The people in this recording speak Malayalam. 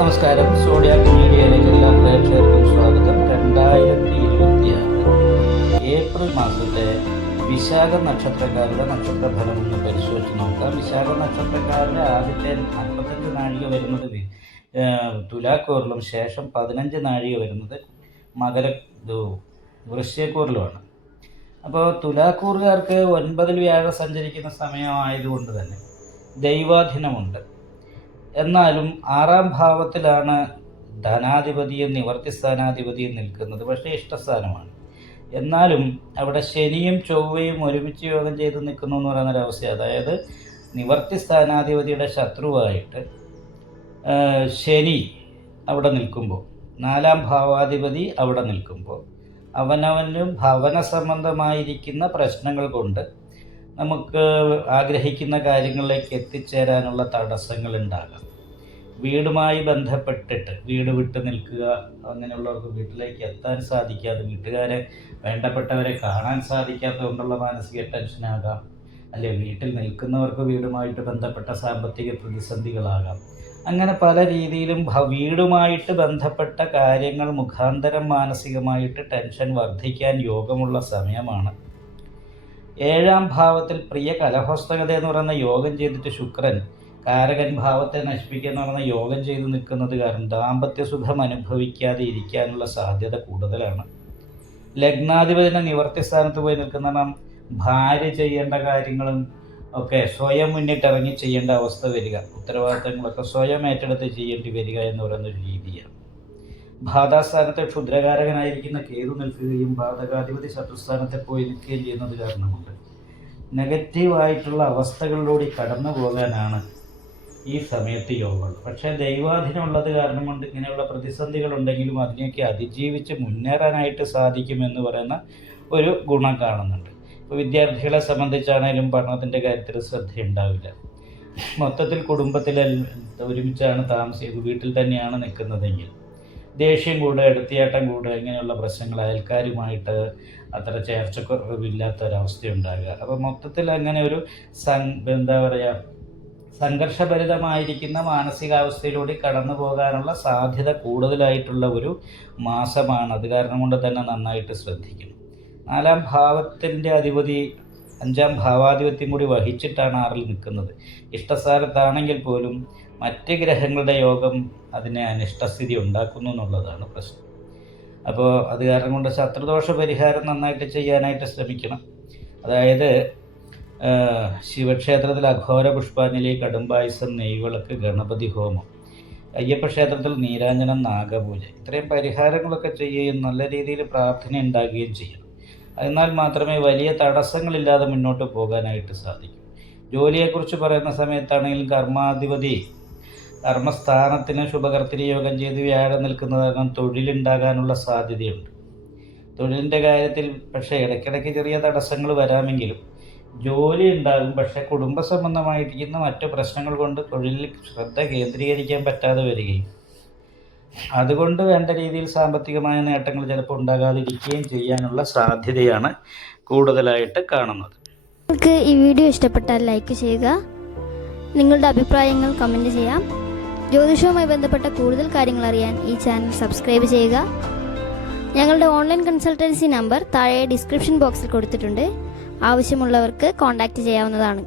നമസ്കാരം. സോഡിയാക് മീഡിയയിലേക്ക് എല്ലാ പ്രേക്ഷകർക്കും സ്വാഗതം. 2026 ഏപ്രിൽ മാസത്തെ വിശാഖ നക്ഷത്രക്കാരുടെ നക്ഷത്രഫലം ഒന്ന് പരിശോധിച്ച് നോക്കാം. വിശാഖ നക്ഷത്രക്കാരുടെ ആദ്യത്തെ 45 നാഴിക വരുന്നത് തുലാക്കൂറിലും ശേഷം 15 നാഴിക വരുന്നത് വൃശ്ചികക്കൂറിലുമാണ്. അപ്പോൾ തുലാക്കൂറുകാർക്ക് 9-ൽ വ്യാഴം സഞ്ചരിക്കുന്ന സമയമായതുകൊണ്ട് തന്നെ ദൈവാധീനമുണ്ട്. എന്നാലും 6-ാം ഭാവത്തിലാണ് ധനാധിപതിയും നിവർത്തി സ്ഥാനാധിപതിയും നിൽക്കുന്നത്. പക്ഷേ ഇഷ്ടസ്ഥാനമാണ്. എന്നാലും അവിടെ ശനിയും ചൊവ്വയും ഒരുമിച്ച് യോഗം ചെയ്ത് നിൽക്കുന്നു എന്ന് പറയുന്നൊരവസ്ഥ. അതായത് നിവർത്തി സ്ഥാനാധിപതിയുടെ ശത്രുവായിട്ട് ശനി അവിടെ നിൽക്കുമ്പോൾ, 4-ാം ഭാവാധിപതി അവിടെ നിൽക്കുമ്പോൾ അവനവനും ഭവന സംബന്ധമായിരിക്കുന്ന പ്രശ്നങ്ങൾ കൊണ്ട് നമുക്ക് ആഗ്രഹിക്കുന്ന കാര്യങ്ങളിലേക്ക് എത്തിച്ചേരാനുള്ള തടസ്സങ്ങൾ ഉണ്ടാകാം. വീടുമായി ബന്ധപ്പെട്ടിട്ട് വീട് വിട്ട് നിൽക്കുക, അങ്ങനെയുള്ളവർക്ക് വീട്ടിലേക്ക് എത്താൻ സാധിക്കാതെ, വീട്ടുകാരെ വേണ്ടപ്പെട്ടവരെ കാണാൻ സാധിക്കാത്തത് കൊണ്ടുള്ള മാനസിക ടെൻഷനാകാം. അല്ലെ വീട്ടിൽ നിൽക്കുന്നവർക്ക് വീടുമായിട്ട് ബന്ധപ്പെട്ട സാമ്പത്തിക പ്രതിസന്ധികളാകാം. അങ്ങനെ പല രീതിയിലും വീടുമായിട്ട് ബന്ധപ്പെട്ട കാര്യങ്ങൾ മുഖാന്തരം മാനസികമായിട്ട് ടെൻഷൻ വർദ്ധിക്കാൻ യോഗമുള്ള സമയമാണ്. 7-ാം ഭാവത്തിൽ പ്രിയ കലഹോസ്തകത എന്ന് പറയുന്ന യോഗം ചെയ്തിട്ട് ശുക്രൻ കാരകൻ ഭാവത്തെ നശിപ്പിക്കുക എന്ന് പറയുന്ന യോഗം ചെയ്ത് നിൽക്കുന്നത് കാരണം ദാമ്പത്യ സുഖം അനുഭവിക്കാതെ ഇരിക്കാനുള്ള സാധ്യത കൂടുതലാണ്. ലഗ്നാധിപതിയുടെ നിവർത്തി സ്ഥാനത്ത് പോയി നിൽക്കുന്ന ഭാര്യ ചെയ്യേണ്ട കാര്യങ്ങളും ഒക്കെ സ്വയം മുന്നിട്ടിറങ്ങി ചെയ്യേണ്ട അവസ്ഥ വരിക, ഉത്തരവാദിത്തങ്ങളൊക്കെ സ്വയം ഏറ്റെടുത്ത് ചെയ്യേണ്ടി വരിക എന്ന് പറയുന്നൊരു രീതിയാണ്. ബാധാസ്ഥാനത്തെ ക്ഷുദ്രകാരകനായിരിക്കുന്ന കേതു നിൽക്കുകയും ബാധകാധിപതി ശത്രുസ്ഥാനത്തെ പോയി നിൽക്കുകയും ചെയ്യുന്നത് കാരണമുണ്ട് നെഗറ്റീവായിട്ടുള്ള അവസ്ഥകളിലൂടെ കടന്നു പോകാനാണ് ഈ സമയത്ത് യോഗമുള്ളത്. പക്ഷേ ദൈവാധീനമുള്ളത് കാരണം കൊണ്ട് ഇങ്ങനെയുള്ള പ്രതിസന്ധികളുണ്ടെങ്കിലും അതിനെയൊക്കെ അതിജീവിച്ച് മുന്നേറാനായിട്ട് സാധിക്കുമെന്ന് പറയുന്ന ഒരു ഗുണം കാണുന്നുണ്ട്. ഇപ്പോൾ വിദ്യാർത്ഥികളെ സംബന്ധിച്ചാണെങ്കിലും പഠനത്തിൻ്റെ കാര്യത്തിൽ ശ്രദ്ധയുണ്ടാവില്ല. മൊത്തത്തിൽ കുടുംബത്തിൽ ഒരുമിച്ചാണ് താമസിക്കുന്നത്, വീട്ടിൽ തന്നെയാണ് നിൽക്കുന്നതെങ്കിൽ ദേഷ്യം കൂടുക, എടുത്തിയാട്ടം കൂടുക, ഇങ്ങനെയുള്ള പ്രശ്നങ്ങൾ അയൽക്കാരുമായിട്ട് അത്ര ചേർച്ചക്കുറവില്ലാത്തൊരവസ്ഥയുണ്ടാകുക. അപ്പോൾ മൊത്തത്തിൽ അങ്ങനെ ഒരു സംഘർഷഭരിതമായിരിക്കുന്ന മാനസികാവസ്ഥയിലൂടെ കടന്നു പോകാനുള്ള സാധ്യത കൂടുതലായിട്ടുള്ള ഒരു മാസമാണ്. അത് കാരണം കൊണ്ട് തന്നെ നന്നായിട്ട് ശ്രദ്ധിക്കണം. 4-ാം ഭാവത്തിൻ്റെ അധിപതി 5-ാം ഭാവാധിപത്യം കൂടി വഹിച്ചിട്ടാണ് 6-ൽ നിൽക്കുന്നത്. ഇഷ്ടസ്ഥാനത്താണെങ്കിൽ പോലും മറ്റ് ഗ്രഹങ്ങളുടെ യോഗം അതിനെ അനിഷ്ടസ്ഥിതി ഉണ്ടാക്കുന്നു എന്നുള്ളതാണ് പ്രശ്നം. അപ്പോൾ അത് കാരണം കൊണ്ട് ശത്രുദോഷ പരിഹാരം നന്നായിട്ട് ചെയ്യാനായിട്ട് ശ്രമിക്കണം. അതായത് ശിവക്ഷേത്രത്തിൽ അഘോര പുഷ്പാഞ്ജലി, കടുംബായുസം, നെയ്വിളക്ക്, ഗണപതി ഹോമം, അയ്യപ്പ ക്ഷേത്രത്തിൽ നീരാഞ്ജനം, നാഗപൂജ, ഇത്രയും പരിഹാരങ്ങളൊക്കെ ചെയ്യുകയും നല്ല രീതിയിൽ പ്രാർത്ഥന ഉണ്ടാകുകയും ചെയ്യണം. എന്നാൽ മാത്രമേ വലിയ തടസ്സങ്ങളില്ലാതെ മുന്നോട്ട് പോകാനായിട്ട് സാധിക്കൂ. ജോലിയെക്കുറിച്ച് പറയുന്ന സമയത്താണെങ്കിലും കർമ്മസ്ഥാനത്തിന് ശുഭകർത്തിരി യോഗം ചെയ്ത് വ്യാഴം നിൽക്കുന്നത് കാരണം തൊഴിലുണ്ടാകാനുള്ള സാധ്യതയുണ്ട്. തൊഴിലിൻ്റെ കാര്യത്തിൽ പക്ഷേ ഇടയ്ക്കിടയ്ക്ക് ചെറിയ തടസ്സങ്ങൾ വരാമെങ്കിലും ജോലി ഉണ്ടാകും. പക്ഷേ കുടുംബ സംബന്ധമായിരിക്കുന്ന മറ്റു പ്രശ്നങ്ങൾ കൊണ്ട് തൊഴിലിൽ ശ്രദ്ധ കേന്ദ്രീകരിക്കാൻ പറ്റാതെ വരികയും അതുകൊണ്ട് വേണ്ട രീതിയിൽ സാമ്പത്തികമായ നേട്ടങ്ങൾ ചിലപ്പോൾ ഉണ്ടാകാതിരിക്കുകയും ചെയ്യാനുള്ള സാധ്യതയാണ് കൂടുതലായിട്ട് കാണുന്നത്. നിങ്ങൾക്ക് ഈ വീഡിയോ ഇഷ്ടപ്പെട്ടാൽ ലൈക്ക് ചെയ്യുക, നിങ്ങളുടെ അഭിപ്രായങ്ങൾ കമൻറ്റ് ചെയ്യാം. ജ്യോതിഷവുമായി ബന്ധപ്പെട്ട കൂടുതൽ കാര്യങ്ങൾ അറിയാൻ ഈ ചാനൽ സബ്സ്ക്രൈബ് ചെയ്യുക. ഞങ്ങളുടെ ഓൺലൈൻ കൺസൾട്ടൻസി നമ്പർ താഴെ ഡിസ്ക്രിപ്ഷൻ ബോക്സിൽ കൊടുത്തിട്ടുണ്ട്. ആവശ്യമുള്ളവർക്ക് കോൺടാക്റ്റ് ചെയ്യാവുന്നതാണ്.